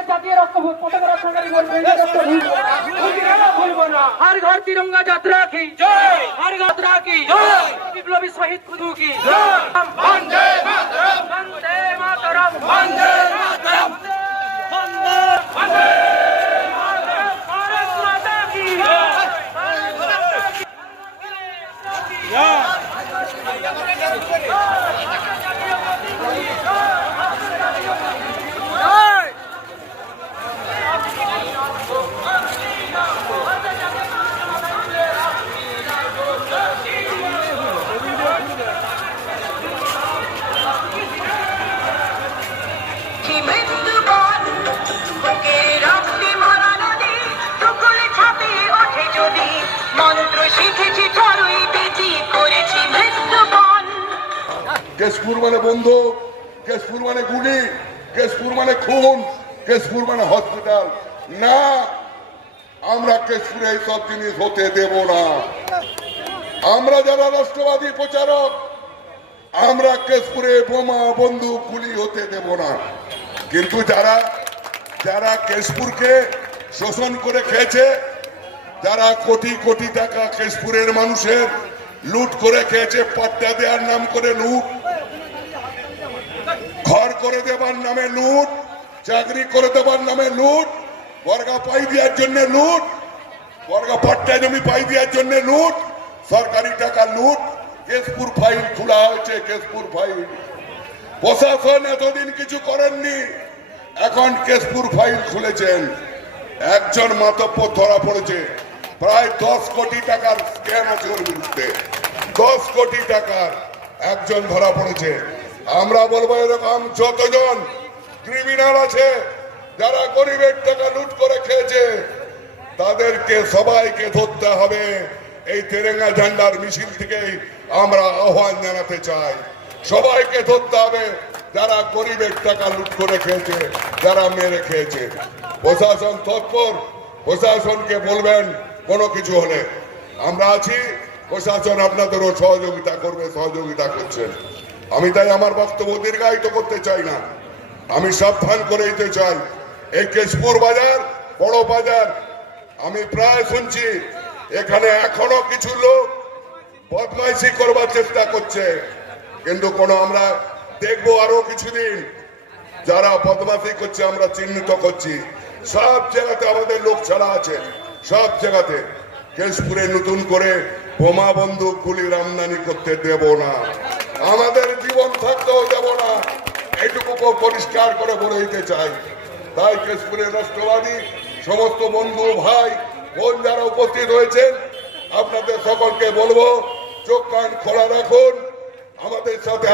বাংলাদেশ জাতীয় পতাকা রক্ষাকারী ভুলবো না। हर घर तिरंगा यात्रा की जय, हर यात्रा की जय, विप्लवी शहीद खुदू की जय। वंदे मातरम, वंदे मातरम, वंदे मातरम, वंदे मातरम, भारत माता की जय, भारत माता की जय। কেশপুর মানে বন্দুক, কেশপুর মানে গুলি, কেশপুর মানে খুন, কেশপুর মানে হসপিটাল। না, আমরা কেশপুরে এইসব জিনিস হতে দেব না। আমরা যারা রাষ্ট্রবাদী প্রচারক, আমরা কেশপুরে বোমা বন্দুক গুলি হতে দেব না। কিন্তু যারা যারা কেশপুরকে শোষণ করে খেয়েছে, যারা কোটি কোটি টাকা কেশপুরের মানুষের লুট করে খেয়েছে, পাট্টা দেওয়ার নাম করে লুট, ঘর করে দেবার নামে লুট, চাকরি করে দেবার নামে লুট, বর্গা পাই দেওয়ার জন্য লুট, বর্গা পাট্টা জমি পাই দেওয়ার জন্য লুট, সরকারি টাকা লুট। কেশপুর ফাইল খোলা হয়েছে, কেশপুর ফাইল। প্রশাসন এতদিন কিছু করেননি, এখন কেশপুর ফাইল খুলেছেন। একজন মাতব্বর ধরা পড়েছে, প্রায় 10 কোটি টাকার স্ক্যাম আছে ওর বিরুদ্ধে। 10 কোটি টাকার একজন ধরা পড়েছে। আমরা বলবো এরকম যতজন ক্রিমিনাল আছে যারা গরিবের টাকা লুট করে খেয়েছে, তাদেরকে সবাইকে ধরতে হবে। এই তেরেঙ্গা ঝান্ডার মিছিল থেকে আমরা আহ্বান জানাতে চাই, সবাইকে ধরতে হবে যারা গরিবের টাকা লুট করে খেয়েছে, যারা মেরে খেয়েছে। প্রশাসন তৎপর, প্রশাসনকে বলবেন কোনো কিছু হলে আমরা আছি, প্রশাসন আপনাদেরও সহযোগিতা করবে, সহযোগিতা করছেন। আমি তাই আমার বক্তব্য দীর্ঘায়িত করতে চাই না, আমি সাবধান করে দিতে চাই। এই কেশপুর বাজার বড় বাজার, আমি প্রায় শুনছি এখানে এখনো কিছু লোক বদমাইশি করবার চেষ্টা করছে, কিন্তু কোনো আমরা দেখবো আরো কিছুদিন যারা বদমাইশি করছে আমরা চিহ্নিত করছি। সব জায়গাতে আমাদের লোক ছাড়া আছে, সব জায়গাতে। কেশপুরে নতুন করে বোমা বন্দুক গুলির আমদানি করতে দেব না, আমাদের জীবন থাকতেও দেব না, এইটুকু পরিষ্কার করে বলে দিতে চাই। তাই কেশপুরের রাষ্ট্রবাদী সমস্ত বন্ধু ভাই বোন যারা উপস্থিত হয়েছেন, আপনাদের সকলকে বলবো চোখ কান খোলা রাখুন, আমাদের সাথে